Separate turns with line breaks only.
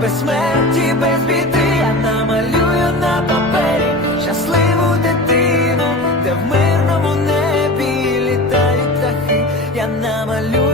Без смерті, без біди, я намалюю на папері Щасливу дитину, де в мирному небі літають птахи, я намалюю.